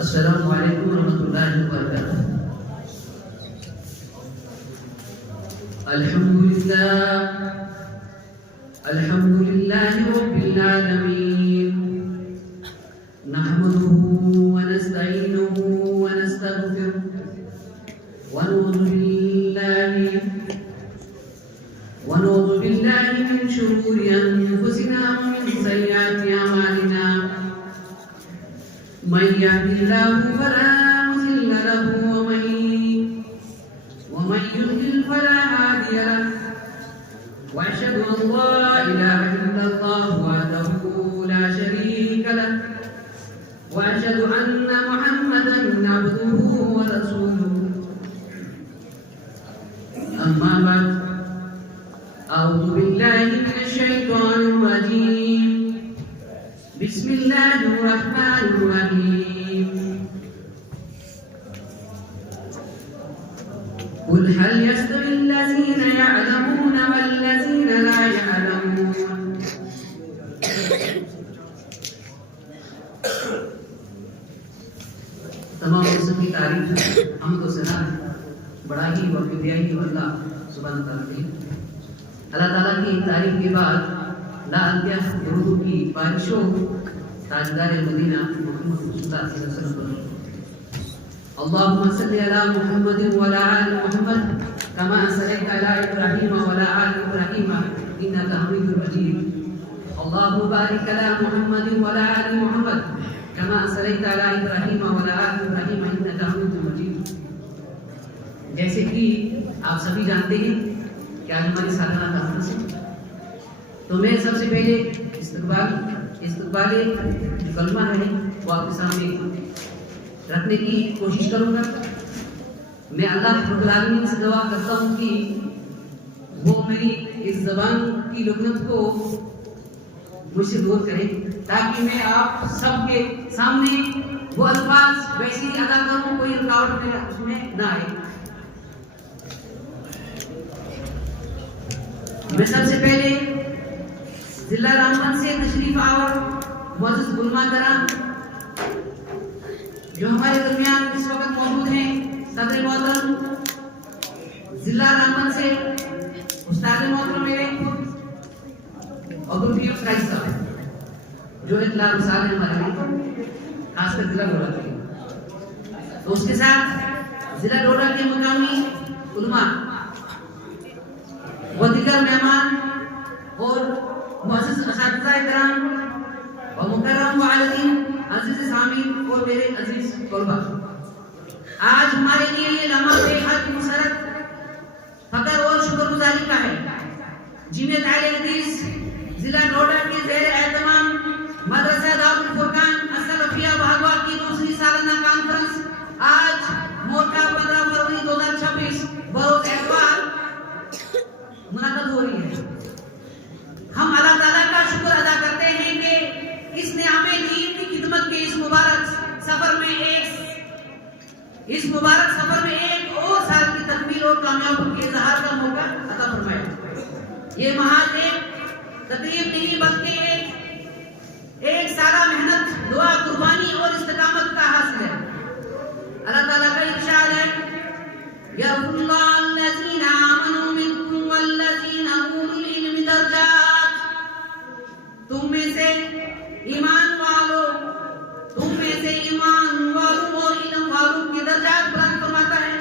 السلام علیکم ورحمۃ اللہ وبرکاتہ۔ الحمد للہ رب العالمین، نحمده ونستعینه ونستغفره ونعوذ باللہ من شرور انفسنا ومن سیئات اعمالنا، من يهد الله فلا مضل له ومن يضلل فلا هادي له، واشهد ان لا اله الا الله وحده لا شريك له، واشهد ان محمدا عبده ورسوله، اما بعد، اعوذ بالله من الشيطان الرجيم، بسم اللہ الرحمن الرحیم، قل هل يستوي الذين يعلمون والذين لا يعلمون۔ تمام قسم کی تعریف حمد و ثنا بڑا ہی وقفیہ ہی اللہ سبحانہ تعالیٰ کی۔ اللہ تعالیٰ کی تعریف کے بعد لا انتہا درود کی بارش ہو تاجدار مدینہ محمد صلی اللہ علیہ وسلم پر۔ اللهم صل على محمد وعلى آل محمد كما صليت على إبراهيم وعلى آل إبراهيم إنك حميد مجيد۔ اللهم بارك على محمد وعلى آل محمد كما صليت على إبراهيم وعلى آل إبراهيم إنك حميد مجيد۔ جیسے کہ آپ سبھی جانتے ہیں کہ آج ہماری سالانہ کانفرنس ہے، تو میں سب سے پہلے استقبال کلمہ ہے وہ آپ کے سامنے رکھنے کی کوشش کروں گا۔ میں اللہ رب العالمین سے دعا کرتا ہوں کہ وہ میری اس زبان کی لکنت کو مجھ سے دور کرے، تاکہ میں آپ سب کے سامنے وہ الفاظ ویسے ہی ادا کروں، کوئی رکاوٹ اس میں نہ آئے۔ میں سب سے پہلے ضلع رامبن سے تشریف آور معزز علماء کرام جو ہمارے درمیان اس وقت موجود ہیں، صدر محترم ضلع رامبن سے استاد محترم میرے عبدالفیق سرائی صاحب جو اطلاع مثال ہے ہمارے لیے، خاص کر ضلع ڈوڈا کے، تو اس کے ساتھ ضلع ڈوڈا کے مقامی علماء و دیگر مہمان اور معزز اساتذہ کرام و مکرم وعالدین، عزیز سامعین اور میرے عزیز طلباء، آج ہمارے لیے یہ لمحہ بے حد مسرت، فخر اور شکر گزاری کا ہے۔ جامعہ اہل حدیث ضلع ڈوڈا کے زیر اہتمام مدرسہ دارالفرقان السلفیہ بھاگوا کی دوسری سالانہ کانفرنس آج موقع 15 فروری 2026 بروز اتوار منعقد ہو رہی ہے۔ ہم اللہ تعالیٰ کا شکر ادا کرتے ہیں کہ اس نے ہمیں دین کی خدمت کے اس مبارک سفر میں ایک اور سال کی تکمیل اور کامیابی کے اظہار کا موقع عطا فرمایا۔ یہ محاذ ایک تقریب نہیں بلکہ ایک سالہ محنت، دعا، قربانی اور استقامت کا حاصل ہے۔ اللہ تعالیٰ کا ارشاد ہے، یرفع اللہ الذین آمنوا منکم والذین اوتوا العلم درجات، تم میں سے ایمان والوں اور علم والوں کے درجات بلند فرماتا ہے۔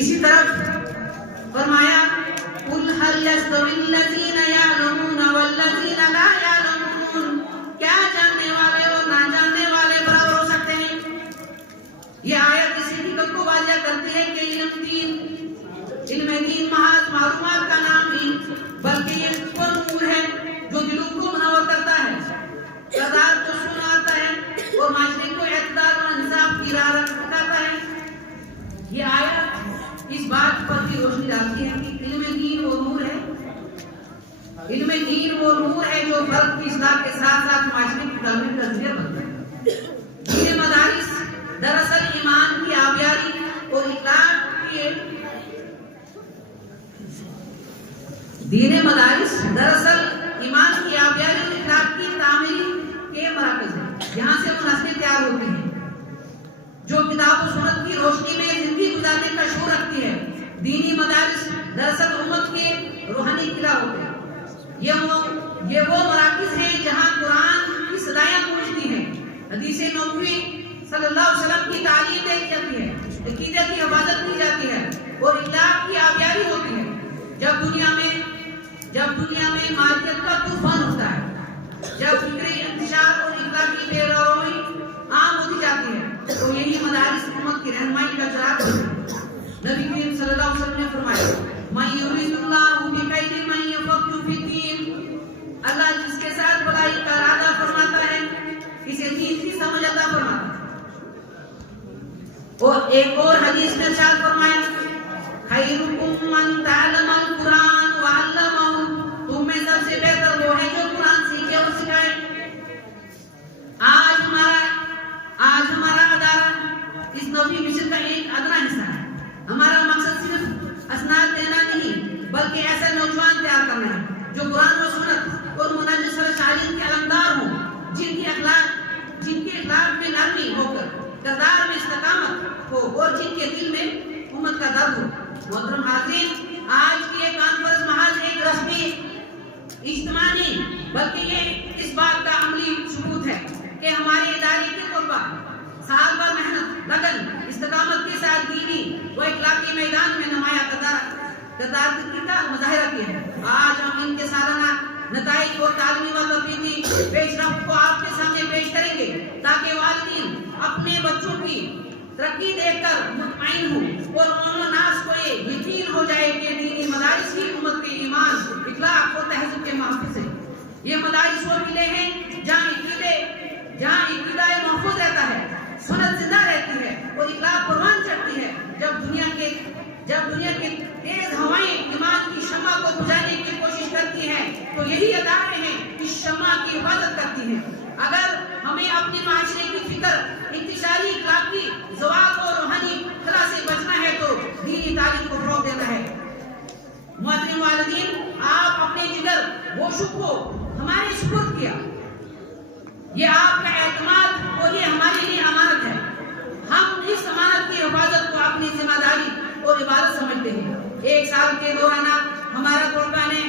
اسی طرف فرمایا، قل هل يستوي الذين يعلمون والذين لا يعلمون، کیا جاننے والے اور نہ جاننے والے برابر ہو سکتے ہیں؟ یہ آیت اسی حقیقت کو واضح کرتی ہے کہ علم دین محض معلومات کا نام نہیں بلکہ یہ وہ نور ہے جو دلوں کو منور کرتا ہے، کردار کو سناتا ہے اور معاشرے کو اعتدال و انصاف کی راہ دکھاتا ہے۔ یہ آیت اس بات پر بھی روشنی ڈالتی ہے کہ علم دین وہ نور ہے جو فرد کی اصلاح کے ساتھ ساتھ معاشرے کی تعمیر کا ذریعہ بنتا ہے۔ دین مدارس دراصل ایمان کی آبیاری اور اخلاق کی تعمیر کے مراکز ہیں، یہاں سے مناسب تیار ہوتی ہے، جو کتاب و سنت کی روشنی میں زندگی گزارنے کا شعور رکھتی ہے۔ دینی مدارس دراصل امت کے روحانی قلعہ ہوتے ہیں۔ یہ وہ مراکز ہیں جہاں قرآن کی صدایاں گونجتی ہیں، حدیث نبوی صلی اللہ علیہ وسلم کی تعلیم دی جاتی ہے، عقیدے کی حفاظت کی جاتی ہے اور اخلاق کی آبیاری ہوتی ہے۔ جب دنیا میں مادیت کا طوفان ہوتا ہے، جب فکری انتشار اور اخلاقی بے روی عام ہوتی جاتی ہے، تو یہی مدارس امت کی رہنمائی کا چراغ ہوتے ہیں۔ نبی کریم صلی اللہ علیہ وسلم نے فرمایا، من یرید اللہ بخیر من یفقہ فی الدین، اللہ جس کے ساتھ بھلائی کا ارادہ فرماتا ہے اسے دین کی سمجھ عطا فرماتا ہے۔ اور ایک اور حدیث میں ارشاد فرمایا، خیرکم من تعلم القرآن وعلمہ، تم میں سب سے بہتر وہ ہے جو قرآن سیکھے اور سکھائے۔ آج ہمارا ادارہ اس نبوی مشن کا ایک ادنا حصہ ہے۔ ہمارا مقصد صرف اسناد دینا نہیں بلکہ ایسا نوجوان تیار کرنا ہے جو قرآن و سنت اور منہج صالحین کے علمدار ہوں، جن کے اخلاق میں نرمی ہو کر کردار میں استقامت ہو اور جن کے دل میں امت کا درد ہو۔ محترم حاضرین، آج کی یہ کانفرنس محض ایک رسمی اجتماع نہیں بلکہ یہ اس بات کا عملی ثبوت ہے کہ ہمارے ادارے کے طلباء سال بھر محنت، لگن، استقامت کے ساتھ دینی و اخلاقی میدان میں نمایاں کردار کا مظاہرہ کیا ہے۔ آج ہم ان کے سالانہ نتائج اور تعلیمی و تربیتی پیش رفت کو آپ کے سامنے پیش کریں گے تاکہ والدین اپنے بچوں کی ترقی دیکھ کر مطمئن ہوں اور عوام و ناس کو یہ یقین ہو جائے کہ دینی مدارس ہی امت کے ایمان، اخلاق اور تہذیب کے محافظ ہیں۔ یہ مدارس وہ قلعے ہیں جہاں عقیدہ محفوظ رہتا ہے، سنت زندہ رہتی ہے اور اخلاق پروان چڑھتی ہے۔ جب دنیا کے تیز ہوائیں ایمان کی شمع کو بجھانے کی کوشش کرتی ہیں تو یہی ادارے ہیں اس شمع کی حفاظت کرتی ہیں۔ اگر ہمیں اپنے معاشرے کی فکر، انتشاری اخلاقی زوال اور روحانی خلا سے بچنا ہے تو دینی تعلیم کو فروغ دینا ہے۔ محترم والدین، آپ اپنے جگر گوشوں کو ہمارے سپرد کیا، یہ آپ کا اعتماد اور یہ ہمارے لیے امانت ہے۔ ہم اس امانت کی حفاظت کو اپنی ذمہ داری اور عبادت سمجھتے ہیں۔ ایک سال کے دوران ہمارے طلباء نے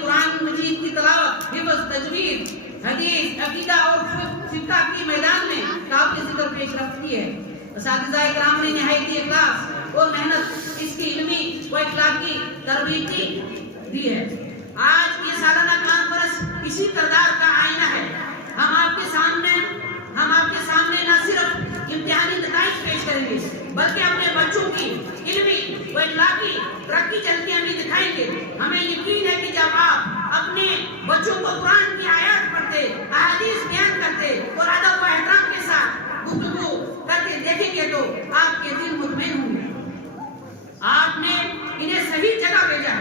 قرآن مجید کی تلاوت، حفظ، تجوید، حدیث، عقیدہ اور فقہ کے میدان میں قابل ذکر پیش رفت کی ہے۔ اساتذہ کرام نے نہایت اخلاص اور محنت اس کی علمی و اخلاقی تربیت دی ہے۔ آج یہ سالانہ کانفرنس اسی کردار کا آئینہ ہے۔ ہم آپ کے سامنے نہ صرف امتحانی نتائج پیش کریں گے بلکہ اپنے بچوں کی علمی و اخلاقی ترقی چلتی ہمیں دکھائیں گے۔ ہمیں یقین ہے کہ جب آپ اپنے بچوں کو قرآن کی آیات پڑھتے، احادیث بیان کرتے اور ادب و احترام کے ساتھ گفتگو کرتے دیکھیں گے تو آپ کے دل مطمئن ہوں گے۔ آپ نے انہیں صحیح جگہ بھیجا ہے۔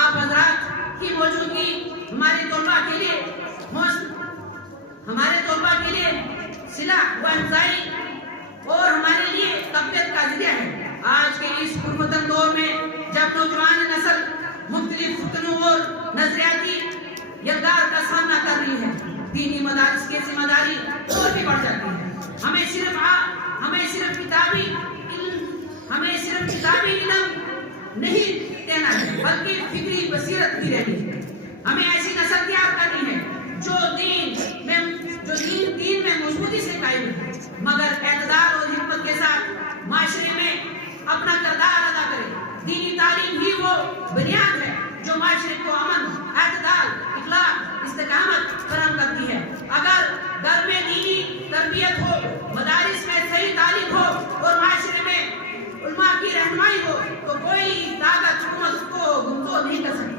آپ حضرات کی موجودگی ہمارے طلباء کے لیے صلح و افزائی اور ہمارے لیے تقویت کا ذریعہ ہے۔ آج کے اس پرفتن دور میں جب نوجوان نسل مختلف فتنوں اور نظریاتی یلغار کا سامنا کر رہی ہے، دینی مدارس کی ذمہ داری اور بھی بڑھ جاتی ہے۔ ہمیں صرف کتابی علم نہیں دینا ہے بلکہ فکری بصیرت بھی رہنی ہے۔ ہمیں ایسی نسل تیار کرنی ہے جو دین میں مضبوطی سے قائم ہے مگر اعتدال اور حکمت کے ساتھ معاشرے میں اپنا کردار ادا کرے۔ دینی تعلیم ہی وہ بنیاد ہے جو معاشرے کو امن، اعتدال، اخلاق، استقامت فراہم کرتی ہے۔ اگر گھر میں دینی تربیت ہو، مدارس میں صحیح تعلیم ہو اور معاشرے میں علماء کی رہنمائی ہو تو کوئی طاقت حکومت کو گمزور نہیں کر سکتی۔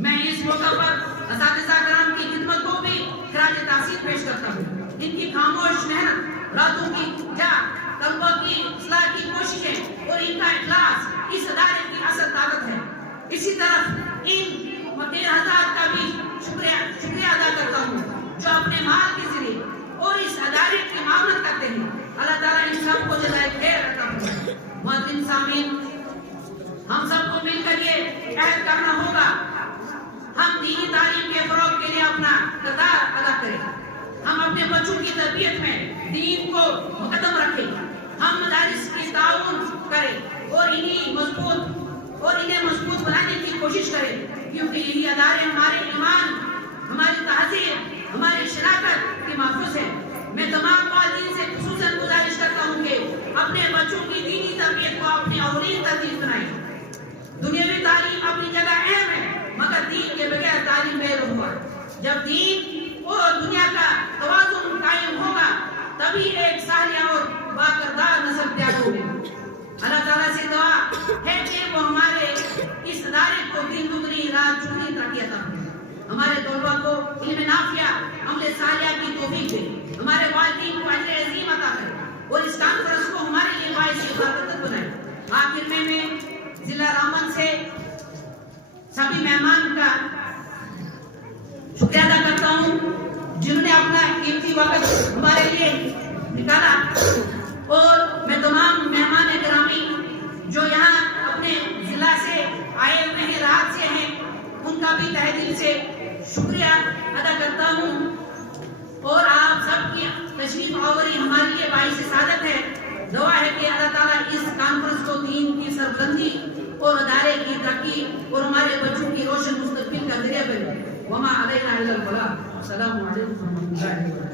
میں اس موقع پر اساتذہ کرام کی خدمت کو بھی خراج تحسین پیش کرتا ہوں۔ ان کی خاموش محنت، راتوں کی جاگ، طلباء کی اصلاح کی کوششیں اور ان کا اخلاص اس ادارے کی اصل طاقت ہے۔ اسی طرف ان فقیر حضرات کا بھی شکریہ ادا کرتا ہوں جو اپنے مال کے ذریعے اور اس ادارے کی معاونت کرتے ہیں۔ اللہ تعالیٰ ان سب کو جزائے خیر عطا فرمائے۔ محترم سامعین، ہم سب کو مل کر یہ عہد کرنا ہوگا ہم دینی تعلیم کے فروغ کے لیے اپنا کردار ادا کریں۔ ہم اپنے بچوں کی تربیت میں دین کو مقدم رکھیں، ہم مدارس کی تعاون کریں اور انہیں مضبوط بنانے کی کوشش کریں، کیونکہ یہی ادارے ہمارے ایمان، ہماری تہذیب، ہماری شناخت کی محفوظ ہے۔ میں تمام والدین سے خصوصاً گزارش کرتا ہوں کہ اپنے بچوں کی دینی تربیت کو اپنی اولین ترجیح بنائیں۔ دنیاوی تعلیم اپنی جگہ اہم ہے، مگر دین کے بغیر تعلیم بے روح ہے۔ جب دین اور دنیا کا توازن قائم ہوگا تبھی ایک صالح اور باکردار نسل تیار ہوگی۔ اللہ تعالیٰ سے دعا ہے کہ وہ ہمارے اس ادارے کو دن دگنی رات چگنی ترقی عطا فرمائے، ہمارے طلباء کو علم نافع عمل صالح کی توفیق دے، ہمارے والدین کو اجر عظیم عطا کرے اور اس کانفرنس کو ہمارے لیے باعث عبادت بنائے۔ آخر میں ضلع رامبن سے سبھی مہمان کا شکریہ ادا کرتا ہوں جنہوں نے اپنا قیمتی وقت ہمارے لیے نکالا، اور میں تمام مہمان گرامی جو یہاں اپنے ضلع سے آئے ہوئے ہیں، رات سے ہیں، ان کا بھی تہہ دل سے شکریہ ادا کرتا ہوں، اور آپ سب کی تشریف آوری ہمارے لیے باعث سعادت ہے۔ دعا ہے کہ اللہ تعالیٰ اس کانفرنس کو دین کی سربلندی اور ادارے کی ترقی اور ہمارے بچوں کی روشن مستقبل کا ذریعہ بنے۔ وما علینا الا البلاغ۔ السلام علیکم ورحمۃ اللہ وبرکاتہ۔